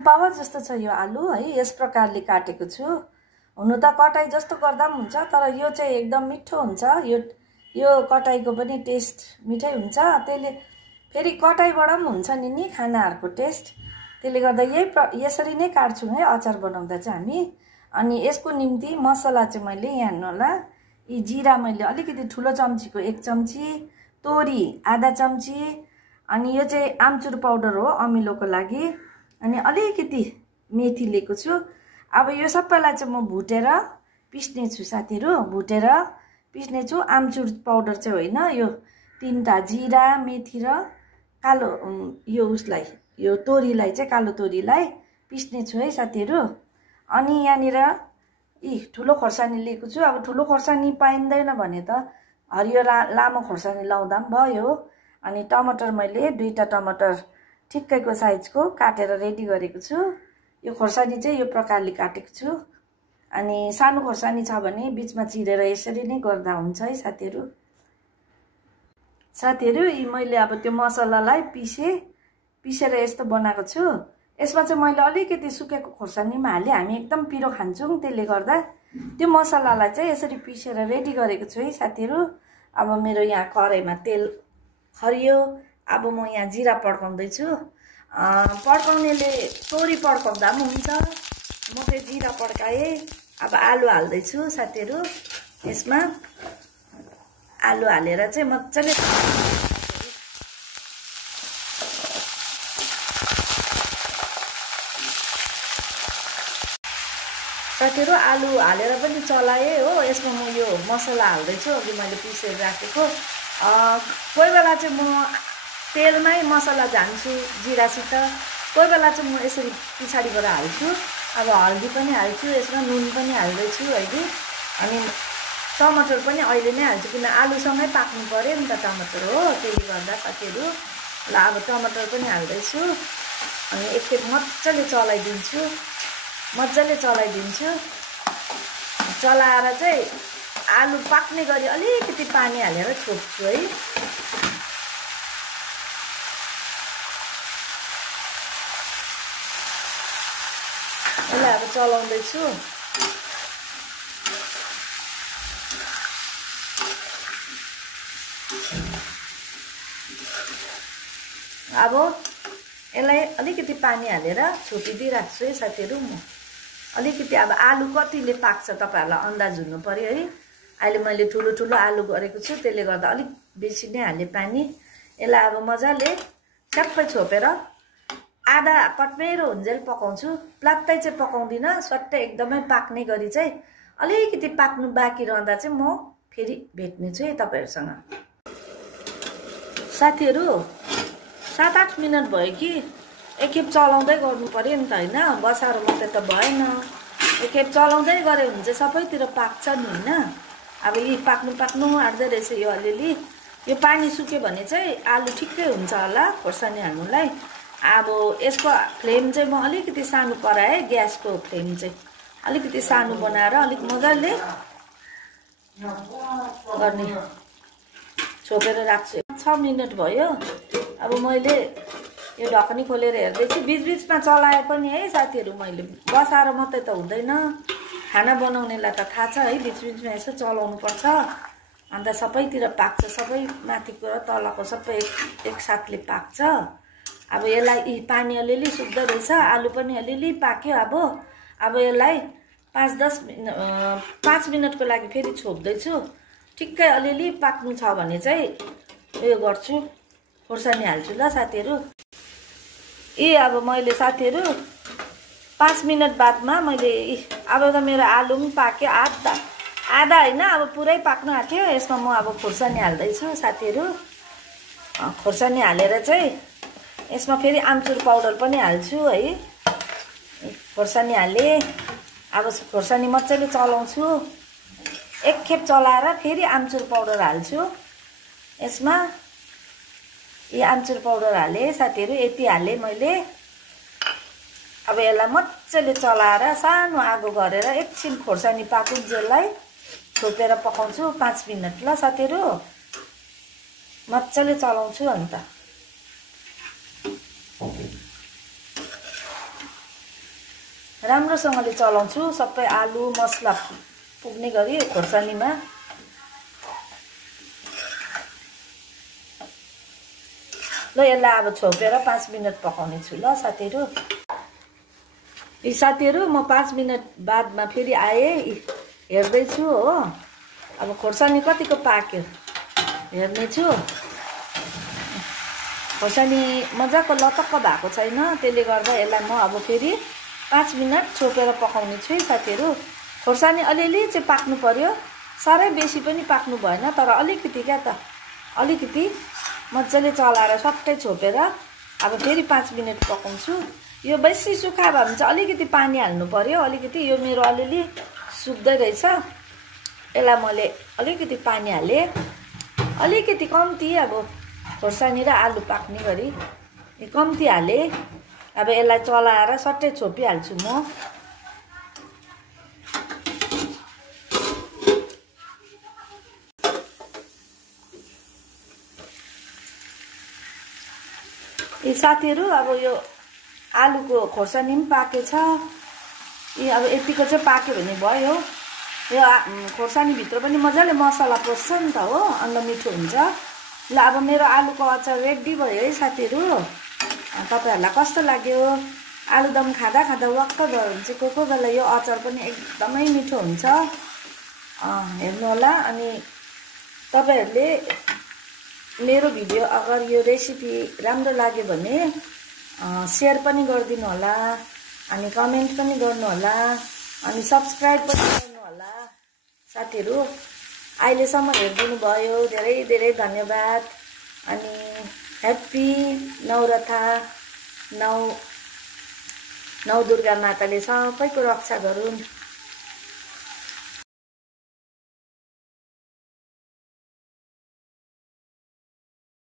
पावा जस्तो छ यो आलु है। यस प्रकारले काटेको छु। हुनु त कटाई जस्तो गर्दा पनि हुन्छ, तर यो चाहिँ एकदम मिठो हुन्छ। यो कटाईको पनि टेस्ट मिठै हुन्छ। त्यसले फेरि कटाईबाट पनि हुन्छ नि खानाहरूको टेस्ट। त्यसले गर्दा यसरी नै काट्छौँ है अचार बनाउँदा चाहिँ हामी। अनि यसको निम्ति मसला चाहिँ मैले यहाँ हेर्नु होला, यी जिरा मैले अलिकति ठुलो चम्चीको 1 चम्ची, तोरी आधा चम्ची, अनि यो चाहिँ आमचुर पाउडर हो अमिलोको लागि, अनि अलिकति मेथी लिएको छु। अब यो सबैलाई चाहिँ म भुटेर पिस्ने छु साथीहरू, भुटेर पिस्ने छु। आमचुर पाउडर चाहिँ होइन, यो 3टा जिरा मेथी र कालो यो तोरीलाई चाहिँ कालो तोरीलाई पिस्ने छु है साथीहरू। अनि यहाँनिर ठुलो खोर्सानी लिएको छु। अब ठुलो खोर्सानी पाइँदैन भने त हरियो लामो खोर्सानी लाउँदा पनि भयो। अनि टमाटर मैले 2टा टमाटर ठिक्कैको साइजको काटेर रेडी गरेको छु। यो खोर्सानी चाहिँ यो प्रकारले काटेको छु। अनि सानो खोर्सानी छ भने बीचमा चिरेर यसरी नै गर्दा हुन्छ है साथीहरू। यी मैले अब त्यो मसलालाई पिसेर यस्तो बनाएको छु। यसमा चाहिँ मैले अलिकति सुकेको खोर्सानीमा हालेँ, हामी एकदम पिरो खान्छौँ, त्यसले गर्दा त्यो मसलालाई चाहिँ यसरी पिसेर रेडी गरेको छु है साथीहरू। अब मेरो यहाँ कराईमा तेल खरियो। अब म यहाँ जिरा पड्काउँदैछु। पड्काउनेले तोरी पड्काउँदा पनि हुन्छ, म चाहिँ जिरा पड्काएँ। अब आलु हाल्दैछु साथीहरू। यसमा आलु हालेर चाहिँ मजाले साथीहरू आलु हालेर पनि चलाएँ हो। यसमा म यो मसला हाल्दैछु, अघि मैले पिसेर राखेको। कोही बेला चाहिँ म तेलमै मसला झान्छु जिरासित, कोही बेला चाहिँ म यसरी पछाडिबाट हाल्छु। अब हल्दी पनि हाल्छु, यसमा नुन पनि हाल्दैछु अहिले। अनि टमाटर पनि अहिले नै हाल्छु, किन आलुसँगै पाक्नु पर्यो नि त टमाटर हो, त्यसले गर्दा साथीहरू। ल अब टमाटर पनि हाल्दैछु। अनि एकखेप मजाले चलाइदिन्छु। चलाएर चाहिँ आलु पाक्ने गरी अलिकति पानी हालेर छोप्छु है। यसलाई अब चलाउँदैछु। अब यसलाई अलिकति पानी हालेर छोपिदिइराख्छु है साथीहरू। म अलिकति अब आलु कतिले पाक्छ तपाईँहरूलाई अन्दाज हुनु पर्यो है। अहिले मैले ठुलो आलु गरेको छु, त्यसले गर्दा अलिक बेसी नै हालेँ पानी। यसलाई अब मजाले ट्याप्पै छोपेर आधा कट्मेरो हुन्जेल पकाउँछु। प्लात्तै चाहिँ पकाउँदिनँ, सट्टै एकदमै पाक्ने गरी चाहिँ। अलिकति पाक्नु बाँकी रहँदा चाहिँ म फेरि भेट्ने छु है तपाईँहरूसँग। साथीहरू 7-8 मिनट भयो कि एकखेप चलाउँदै गर्नु पर्यो नि त होइन, बसाएर मात्रै त भएन। एकखेप चलाउँदै गऱ्यो भने चाहिँ सबैतिर पाक्छ नि होइन। अब यी पाक्नु आँट्दै रहेछ यो अलिअलि। यो पानी सुक्यो भने चाहिँ आलु ठिक्कै हुन्छ होला खोर्सानी हाल्नुलाई। अब यसको फ्लेम चाहिँ म अलिकति सानो कराएँ, ग्यासको फ्लेम चाहिँ अलिकति सानो बनाएर अलिक मजाले गर्ने छोपेर राख्छु। 6 मिनट भयो। अब मैले यो ढकनी खोलेर हेर्दैछु, बीचबीचमा चलाए पनि है साथीहरू। मैले बसाएर मात्रै त हुँदैन, खाना बनाउनेलाई त थाहा छ है, बीचबीचमा यसो चलाउनु पर्छ, अन्त सबैतिर पाक्छ, सबै माथिको र तलको सबै एकसाथले पाक्छ। अब यसलाई पानी अलिअलि सुक्दो रहेछ, आलु पनि अलिअलि पाक्यो। अब यसलाई 5 मिनटको लागि फेरि छोप्दैछु। ठिक्कै अलिअलि पाक्नु छ भने चाहिँ उयो गर्छु, खोर्सानी हाल्छु ल साथीहरू। अब मैले साथीहरू 5 मिनट बादमा मैले अब त मेरो आलु पनि पाक्यो, आधा होइन, अब पुरै पाक्नु आँट्यो। यसमा म अब खोर्सानी हाल्दैछु साथीहरू। खोर्सानी हालेर चाहिँ यसमा फेरि आमचुर पाउडर पनि हाल्छु है। खोर्सानी हालेँ। अब खोर्सानी मजाले चलाउँछु। एकखेप चलाएर फेरि आमचुर पाउडर हाल्छु यसमा। आमचुर पाउडर हालेँ साथीहरू, यति हालेँ मैले। अब यसलाई मजाले चलाएर सानो आगो गरेर एकछिन खोर्सानी पाकुन्जेललाई छोपेर पकाउँछु 5 मिनट ल साथीहरू। मजाले चलाउँछु अन्त। राम्रोसँगले चलाउँछु सबै आलु मसला पुग्ने गरी खोर्सानीमा। ल यसलाई अब छोपेर 5 मिनट पकाउने छु ल साथीहरु। यी साथीहरु म 5 मिनट बादमा फेरि आए हेर्दै छु हो। अब खोर्सानी कतिको पाक्यो हेर्ने छु। खोर्सानी मजाको लतक्क भएको छैन, त्यसले गर्दा यसलाई म अब फेरि 5 मिनट छोपेर पकाउने छु है साथीहरु। खोर्सानी अलिअलि चाहिँ पाक्नु पर्यो, साह्रै बेसी पनि पाक्नु भएन, तर अलिकति क्या त अलिकति मजाले चलाएर सट्टै छोपेर अब फेरि 5 मिनट पकाउँछु। यो बेसी सुक्खा भयो भने चाहिँ अलिकति पानी हाल्नु पर्यो, अलिकति। यो मेरो अलिअलि सुक्दै रहेछ, यसलाई मैले अलिकति पानी हालेँ, अलिकति कम्ती। अब खोर्सानी र आलु पाक्ने गरी कम्ती हालेँ। अब यसलाई चलाएर सट्टै छोपिहाल्छु म। यी साथीहरु अब यो आलुको खोर्सानी पनि पाकेछ। यी अब यतिको चाहिँ पाक्यो भने भयो। यो खोर्सानी भित्र पनि मजाले मसला पस्छ नि त हो, अन्त मिठो हुन्छ। ल अब मेरो आलुको अचार रेडी भयो है साथीहरु। तपाईहरुलाई कस्तो लाग्यो? आलुदम खाँदा खाँदा वाक्क भयो भने चाहिँ कोही बेला यो अचार पनि एकदमै मिठो हुन्छ। हेर्नु होला। अनि तपाईहरुले मेरो भिडियो अगर यो रेसिपी राम्रो लाग्यो भने शेयर पनि गरिदिनु होला, अनि कमेन्ट पनि गर्नु होला, अनि सब्स्क्राइब पनि गर्नु होला साथीहरु। अहिलेसम्म हेरिदिनु भयो, धेरै धेरै धन्यवाद। अनि ह्याप्पी नवरथा। नौ दुर्गा माताले सबैको रक्षा गरून्।